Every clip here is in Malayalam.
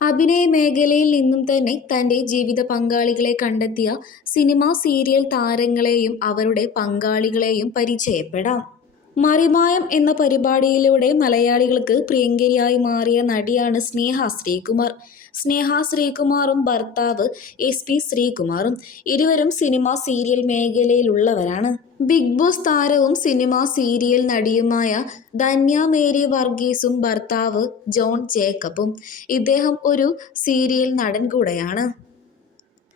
അഭിനയ മേഖലയിൽ നിന്നും തന്നെ തന്റെ ജീവിത പങ്കാളികളെ കണ്ടെത്തിയ സിനിമ സീരിയൽ താരങ്ങളെയും അവരുടെ പങ്കാളികളെയും പരിചയപ്പെടാം. മറിമായം എന്ന പരിപാടിയിലൂടെ മലയാളികൾക്ക് പ്രിയങ്കരിയായി മാറിയ നടിയാണ് സ്നേഹ ശ്രീകുമാർ. സ്നേഹ ശ്രീകുമാറും ഭർത്താവ് എസ് പി ശ്രീകുമാറും ഇരുവരും സിനിമ സീരിയൽ മേഖലയിലുള്ളവരാണ്. ബിഗ് ബോസ് താരവും സിനിമ സീരിയൽ നടിയുമായ ധന്യ മേരി വർഗീസും ഭർത്താവ് ജോൺ ജേക്കബും. ഇദ്ദേഹം ഒരു സീരിയൽ നടൻ കൂടെയാണ്.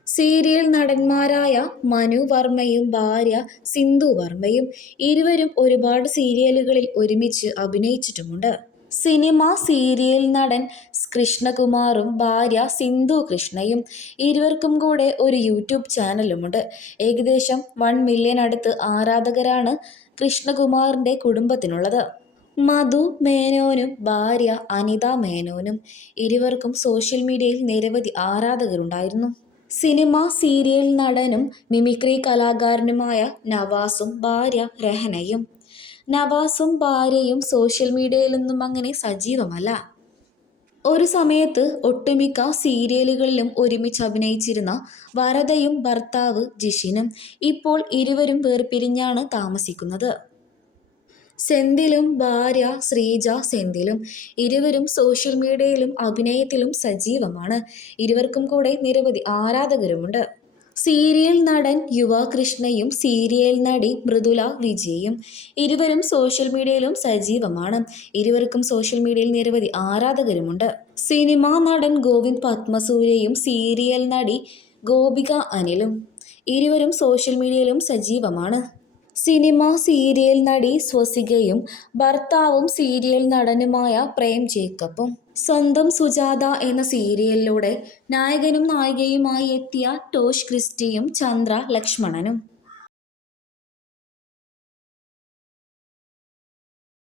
സീരിയൽ നടന്മാരായ മനു വർമ്മയും ഭാര്യ സിന്ധു വർമ്മയും ഇരുവരും ഒരുപാട് സീരിയലുകളിൽ ഒരുമിച്ച് അഭിനയിച്ചിട്ടുമുണ്ട്. സിനിമ സീരിയൽ നടൻ കൃഷ്ണകുമാറും ഭാര്യ സിന്ധു കൃഷ്ണയും ഇരുവർക്കും കൂടെ ഒരു യൂട്യൂബ് ചാനലുമുണ്ട്. ഏകദേശം വൺ മില്യൺ അടുത്ത് ആരാധകരാണ് കൃഷ്ണകുമാറിന്റെ കുടുംബത്തിനുള്ളത്. മധു മേനോനും ഭാര്യ അനിത മേനോനും ഇരുവർക്കും സോഷ്യൽ മീഡിയയിൽ നിരവധി ആരാധകരുണ്ടായിരുന്നു. സിനിമ സീരിയൽ നടനും മിമിക്രി കലാകാരനുമായ നവാസും ഭാര്യ രഹനയും. നവാസും ഭാര്യയും സോഷ്യൽ മീഡിയയിലൊന്നും അങ്ങനെ സജീവമല്ല. ഒരു സമയത്ത് ഒട്ടുമിക്ക സീരിയലുകളിലും ഒരുമിച്ച് അഭിനയിച്ചിരുന്ന വരദയും ഭർത്താവ് ജിഷിനും ഇപ്പോൾ ഇരുവരും വേർപിരിഞ്ഞാണ് താമസിക്കുന്നത്. സെന്തിലും ഭാര്യ ശ്രീജ സെന്തിലും. ഇരുവരും സോഷ്യൽ മീഡിയയിലും അഭിനയത്തിലും സജീവമാണ്. ഇരുവർക്കും കൂടെ നിരവധി ആരാധകരുമുണ്ട്. സീരിയൽ നടൻ യുവകൃഷ്ണയും സീരിയൽ നടി മൃദുല വിജയും. ഇരുവരും സോഷ്യൽ മീഡിയയിലും സജീവമാണ്. ഇരുവർക്കും സോഷ്യൽ മീഡിയയിൽ നിരവധി ആരാധകരുമുണ്ട്. സിനിമാ നടൻ ഗോവിന്ദ് പത്മസൂര്യയും സീരിയൽ നടി ഗോപിക അനിലും. ഇരുവരും സോഷ്യൽ മീഡിയയിലും സജീവമാണ്. സിനിമ സീരിയൽ നടി സ്വസികയും ഭർത്താവും സീരിയൽ നടനുമായ പ്രേം ജേക്കബും. സ്വന്തം സുജാത എന്ന സീരിയലിലൂടെ നായകനും നായികയുമായി എത്തിയ ടോഷ് ക്രിസ്റ്റിയും ചന്ദ്ര ലക്ഷ്മണനും.